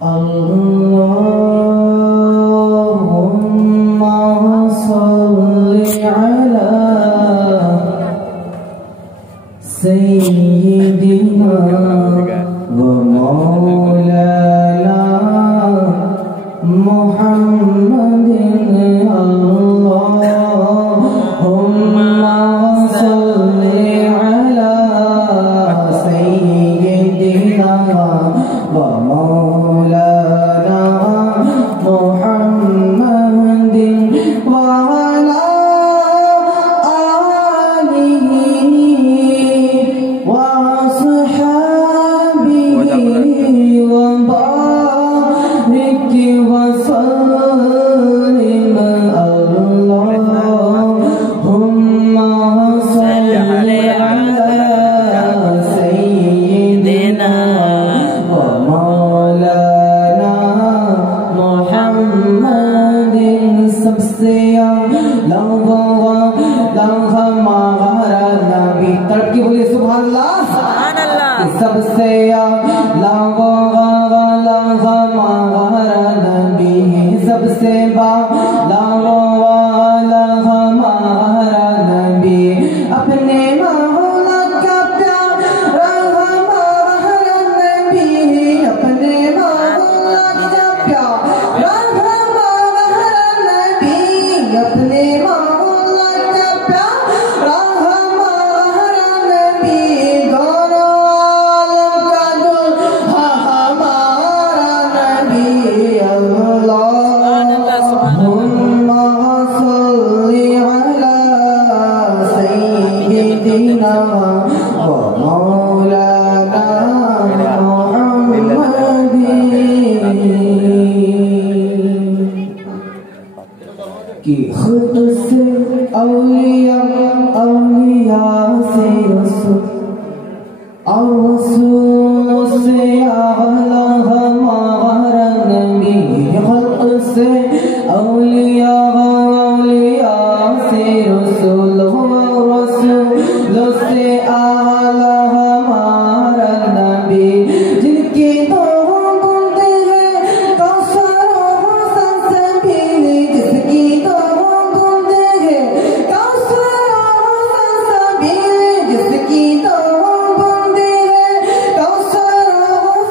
Allahumma salli ala sayyidina wa maulana Muhammadin. Allahumma salli ala sayyidina wa maulana Muhammadin wa ala alihi wa ashabihi wa barik wa sallim. Allahumma salli ala sayyidina wa maulana Muhammadin. सबसे हमारा नबी, तड़प के बोलिए सुभान अल्लाह। सबसे हमारा नबी है, सबसे हमारा नबी, अपने मौला का प्यारा हमारा नबी है, अपने मौला का प्यारा अपने मौला का प्यारा हमारा नबी, दोनों आलम का दूल्हा हमारा नबी। अल्लाहुम्मा सल्ली अला सय्यिदिना व मौलाना कि खुद से औलिया से रसूल और रसूल से आला हमारा नबी। खुद से औलिया से रसूल से आला हमारा नबी, जिनके दो बूंदे हैं कौसर सनसनीली, जिसकी दो बूंदे हैं कौसर सनसनीली, जिसकी दो बूंदे हैं कौसर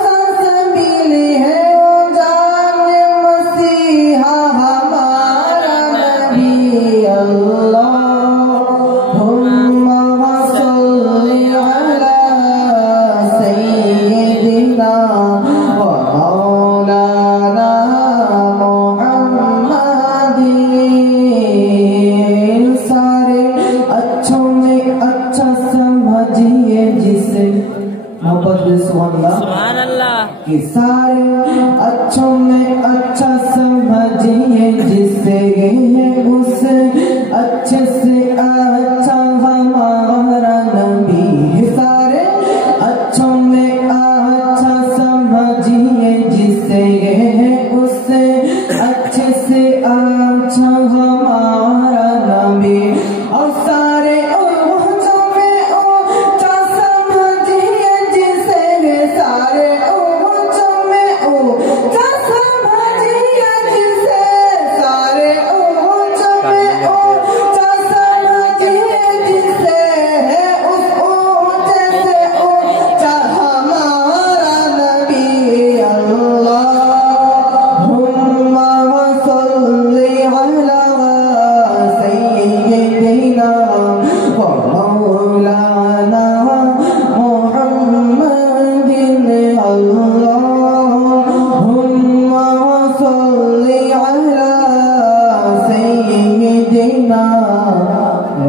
सनसनीली है, वो जाने मसीहा हमारा नबी। अल्लाहुम्मा सल्ली अला सय्यिदिना व मौलाना मुहम्मदिन। सारे अच्छों में अच्छा समझिए जिसे, मोहब्बत में सुभान अल्लाह, कि सारे अच्छों में अच्छा समझिए जिसे उसे अच्छे से अच्छा हमारा नबी। सारे अच्छों में अच्छा समझिए जिसे उससे अच्छे से अच्छा हमारा नबी। और सारे ओझों में ओझा समझिए जिसे, सारे ओझों में ओझा समझिए जिसे, सारे ओझों में ओझा समझिए जिसे, उस ओझे से ओझा हमारा नबी। अल्लाहुम्मा सल्ली अला सय्यिदिना व मौलाना मुहम्मदिन। अल्लाहुम्मा सल्ली अला सय्यिदिना व